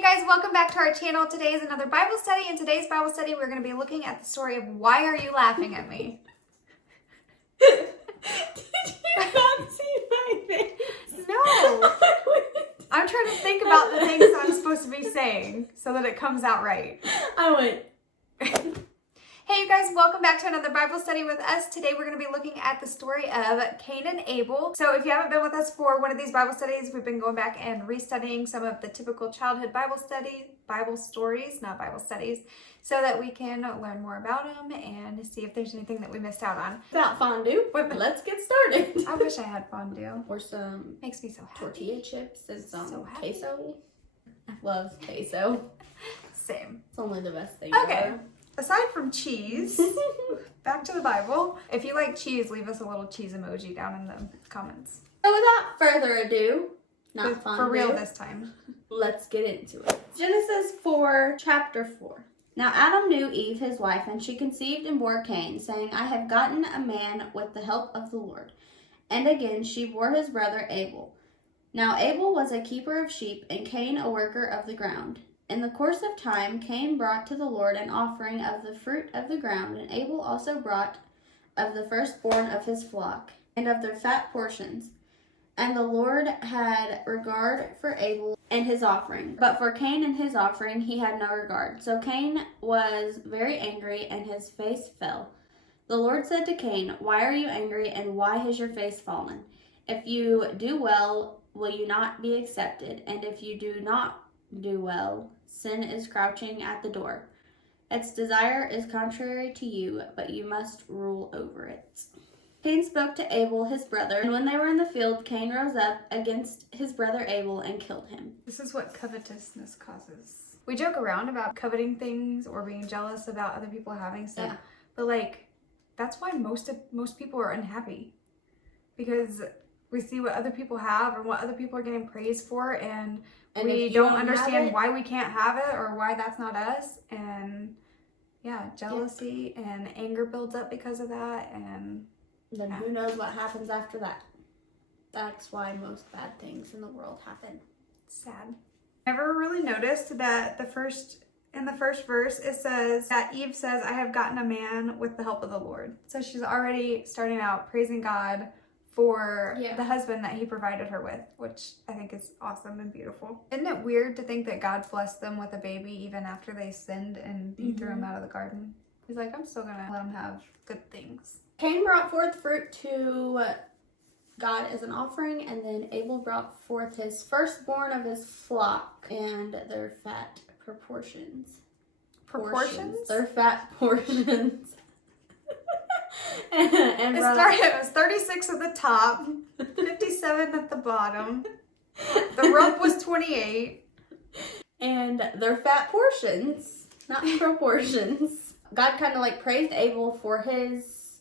Hey guys, welcome back to our channel. Today is another Bible study. In today's Bible study, we're going to be looking at the story of Why Are You Laughing at Me? Did you not see my face? No. I'm trying to think about the things I'm supposed to be saying so that it comes out right. I went. Hey you guys, welcome back to another Bible study with us. Today we're going to be looking at the story of Cain and Abel. So if you haven't been with us for one of these Bible studies, we've been going back and restudying some of the typical childhood Bible stories, not Bible studies, so that we can learn more about them and see if there's anything that we missed out on. Without fondue, let's get started. I wish I had fondue. Or some Makes me so happy. tortilla chips and some So happy. queso. I love queso. Same. It's only the best thing Okay. ever. Aside from cheese, back to the Bible. If you like cheese, leave us a little cheese emoji down in the comments. So without further ado, not fondue. For real this time. Let's get into it. Genesis 4, chapter 4. Now Adam knew Eve, his wife, and she conceived and bore Cain, saying, I have gotten a man with the help of the Lord. And again she bore his brother Abel. Now Abel was a keeper of sheep, and Cain a worker of the ground. In the course of time, Cain brought to the Lord an offering of the fruit of the ground, and Abel also brought of the firstborn of his flock, and of their fat portions. And the Lord had regard for Abel and his offering, but for Cain and his offering he had no regard. So Cain was very angry, and his face fell. The Lord said to Cain, Why are you angry, and why has your face fallen? If you do well, will you not be accepted? And if you do not do well, sin is crouching at the door. Its desire is contrary to you, but you must rule over it. Cain spoke to Abel, his brother, and when they were in the field, Cain rose up against his brother Abel and killed him. This is what covetousness causes. We joke around about coveting things or being jealous about other people having stuff, but like that's why most people are unhappy, because we see what other people have or what other people are getting praised for, and we don't understand why we can't have it or why that's not us. And yeah, jealousy and anger builds up because of that. And then who knows what happens after that. That's why most bad things in the world happen. It's sad. Never really noticed that in the first verse, it says that Eve says, I have gotten a man with the help of the Lord. So she's already starting out praising God for the husband that he provided her with, which I think is awesome and beautiful. Isn't it weird to think that God blessed them with a baby even after they sinned and he threw him out of the garden? He's like, I'm still gonna let him have good things. Cain brought forth fruit to God as an offering, and then Abel brought forth his firstborn of his flock and their fat proportions. Proportions? Their fat portions. It was 36 at the top, 57 at the bottom. The rope was 28. And their fat portions, not proportions. God kind of like praised Abel for his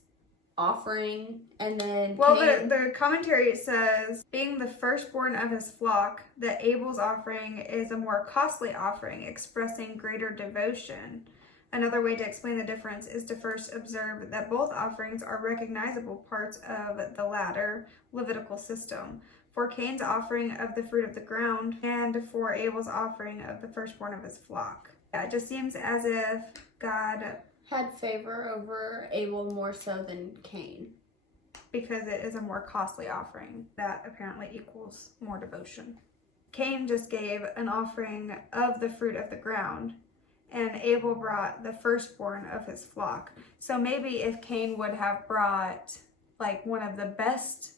offering, and then the commentary says, being the firstborn of his flock, that Abel's offering is a more costly offering, expressing greater devotion. Another way to explain the difference is to first observe that both offerings are recognizable parts of the latter Levitical system. For Cain's offering of the fruit of the ground, and for Abel's offering of the firstborn of his flock. Yeah, it just seems as if God had favor over Abel more so than Cain, because it is a more costly offering that apparently equals more devotion. Cain just gave an offering of the fruit of the ground, and Abel brought the firstborn of his flock. So maybe if Cain would have brought like one of the best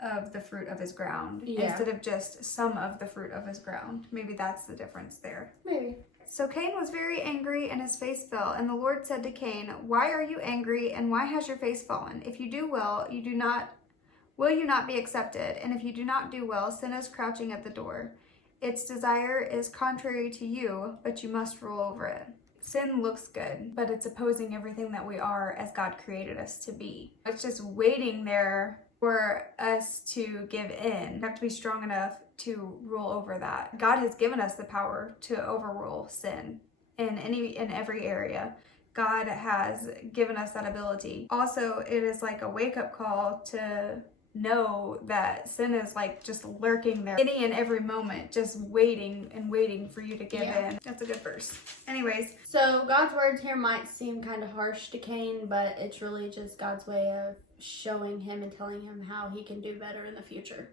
of the fruit of his ground instead of just some of the fruit of his ground, maybe that's the difference there. Maybe. So Cain was very angry, and his face fell. And the Lord said to Cain, Why are you angry, and why has your face fallen? If you do well, will you not be accepted? And if you do not do well, sin is crouching at the door. Its desire is contrary to you, but you must rule over it. Sin looks good, but it's opposing everything that we are as God created us to be. It's just waiting there for us to give in. We have to be strong enough to rule over that. God has given us the power to overrule sin in every area. God has given us that ability. Also, it is like a wake-up call to know that sin is like just lurking there any and every moment, just waiting and waiting for you to give in. That's a good verse. Anyways, so God's words here might seem kind of harsh to Cain, but it's really just God's way of showing him and telling him how he can do better in the future.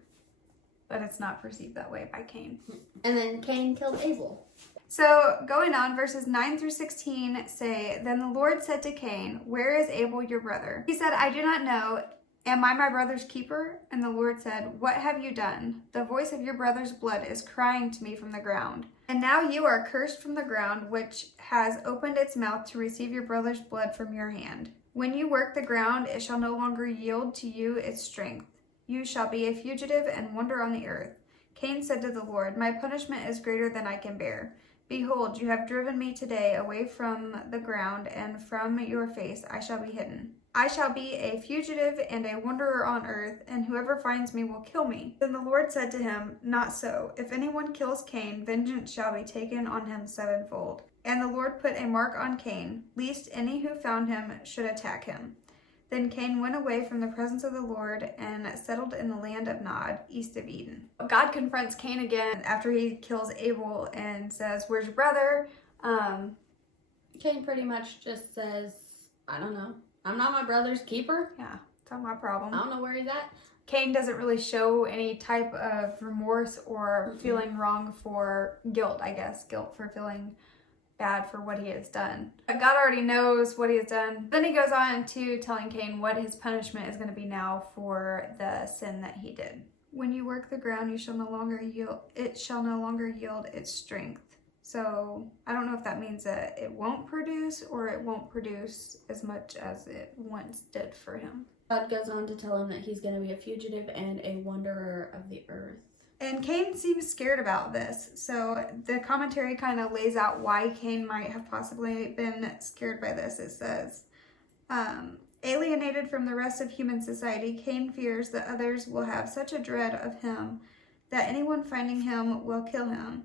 But it's not perceived that way by Cain. And then Cain killed Abel. So going on, verses 9 through 16 say, Then the Lord said to Cain, Where is Abel your brother? He said, I do not know. Am I my brother's keeper? And the Lord said, What have you done? The voice of your brother's blood is crying to me from the ground. And now you are cursed from the ground, which has opened its mouth to receive your brother's blood from your hand. When you work the ground, it shall no longer yield to you its strength. You shall be a fugitive and wander on the earth. Cain said to the Lord, My punishment is greater than I can bear. Behold, you have driven me today away from the ground, and from your face I shall be hidden. I shall be a fugitive and a wanderer on earth, and whoever finds me will kill me. Then the Lord said to him, Not so. If anyone kills Cain, vengeance shall be taken on him sevenfold. And the Lord put a mark on Cain, lest any who found him should attack him. Then Cain went away from the presence of the Lord and settled in the land of Nod, east of Eden. God confronts Cain again after he kills Abel and says, Where's your brother? Cain pretty much just says, I don't know. I'm not my brother's keeper. Yeah, it's not my problem. I don't know where he's at. Cain doesn't really show any type of remorse or feeling wrong for guilt, I guess. Guilt for feeling bad for what he has done. But God already knows what he has done. Then he goes on to telling Cain what his punishment is going to be now for the sin that he did. When you work the ground, it shall no longer yield its strength. So I don't know if that means that it won't produce or it won't produce as much as it once did for him. God goes on to tell him that he's going to be a fugitive and a wanderer of the earth. And Cain seems scared about this. So the commentary kind of lays out why Cain might have possibly been scared by this. It says, alienated from the rest of human society, Cain fears that others will have such a dread of him that anyone finding him will kill him.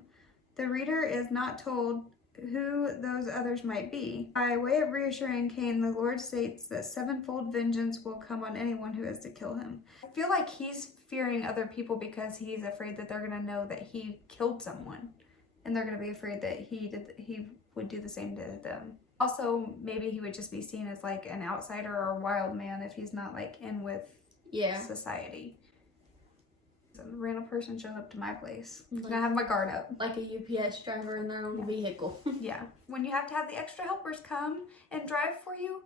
The reader is not told who those others might be. By way of reassuring Cain, the Lord states that sevenfold vengeance will come on anyone who is to kill him. I feel like he's fearing other people because he's afraid that they're going to know that he killed someone, and they're going to be afraid that he would do the same to them. Also, maybe he would just be seen as like an outsider or a wild man if he's not like in with society. A random person shows up to my place. I'm gonna have my guard up. Like a UPS driver in their own vehicle. Yeah. When you have to have the extra helpers come and drive for you,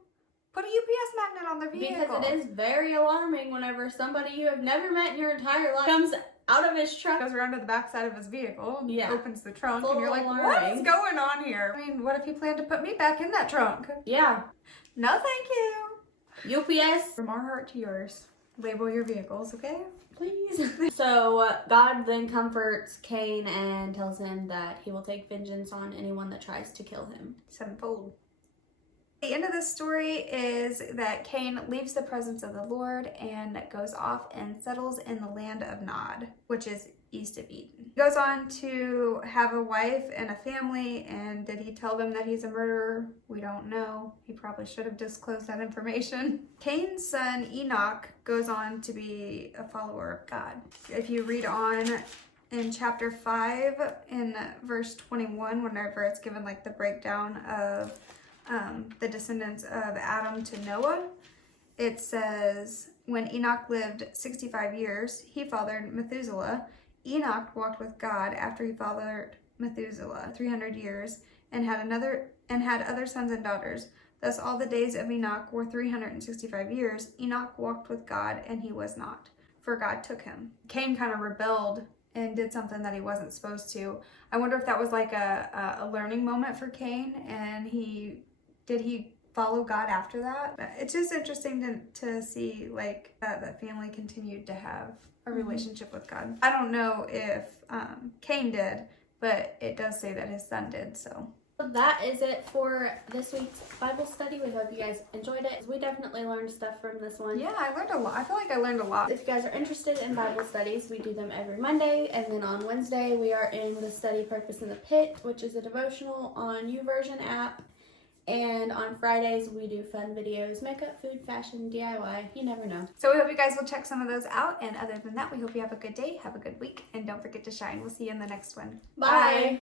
put a UPS magnet on their vehicle. Because it is very alarming whenever somebody you have never met in your entire life comes out of his truck. Goes around to the back side of his vehicle and opens the trunk and you're like, alarming. What's going on here? I mean, what if you plan to put me back in that trunk? Yeah. No, thank you. UPS. From our heart to yours. Label your vehicles, okay? Please. So God then comforts Cain and tells him that he will take vengeance on anyone that tries to kill him. Sevenfold. The end of this story is that Cain leaves the presence of the Lord and goes off and settles in the land of Nod, which is east of Eden. He goes on to have a wife and a family, and did he tell them that he's a murderer? We don't know. He probably should have disclosed that information. Cain's son Enoch goes on to be a follower of God. If you read on in chapter 5 in verse 21, whenever it's given like the breakdown of the descendants of Adam to Noah, it says, when Enoch lived 65 years, he fathered Methuselah. Enoch walked with God after he fathered Methuselah 300 years and had other sons and daughters. Thus all the days of Enoch were 365 years. Enoch walked with God, and he was not, for God took him. Cain kind of rebelled and did something that he wasn't supposed to. I wonder if that was like a learning moment for Cain, and did he follow God after that? It's just interesting to see like that family continued to have a relationship with God. I don't know if Cain did, but it does say that his son did, so. That is it for this week's Bible study. We hope you guys enjoyed it. We definitely learned stuff from this one. Yeah, I learned a lot. I feel like I learned a lot. If you guys are interested in Bible studies, we do them every Monday, and then on Wednesday we are in the Study Purpose in the Pit, which is a devotional on YouVersion app. And on Fridays, we do fun videos, makeup, food, fashion, DIY. You never know. So we hope you guys will check some of those out. And other than that, we hope you have a good day, have a good week, and don't forget to shine. We'll see you in the next one. Bye.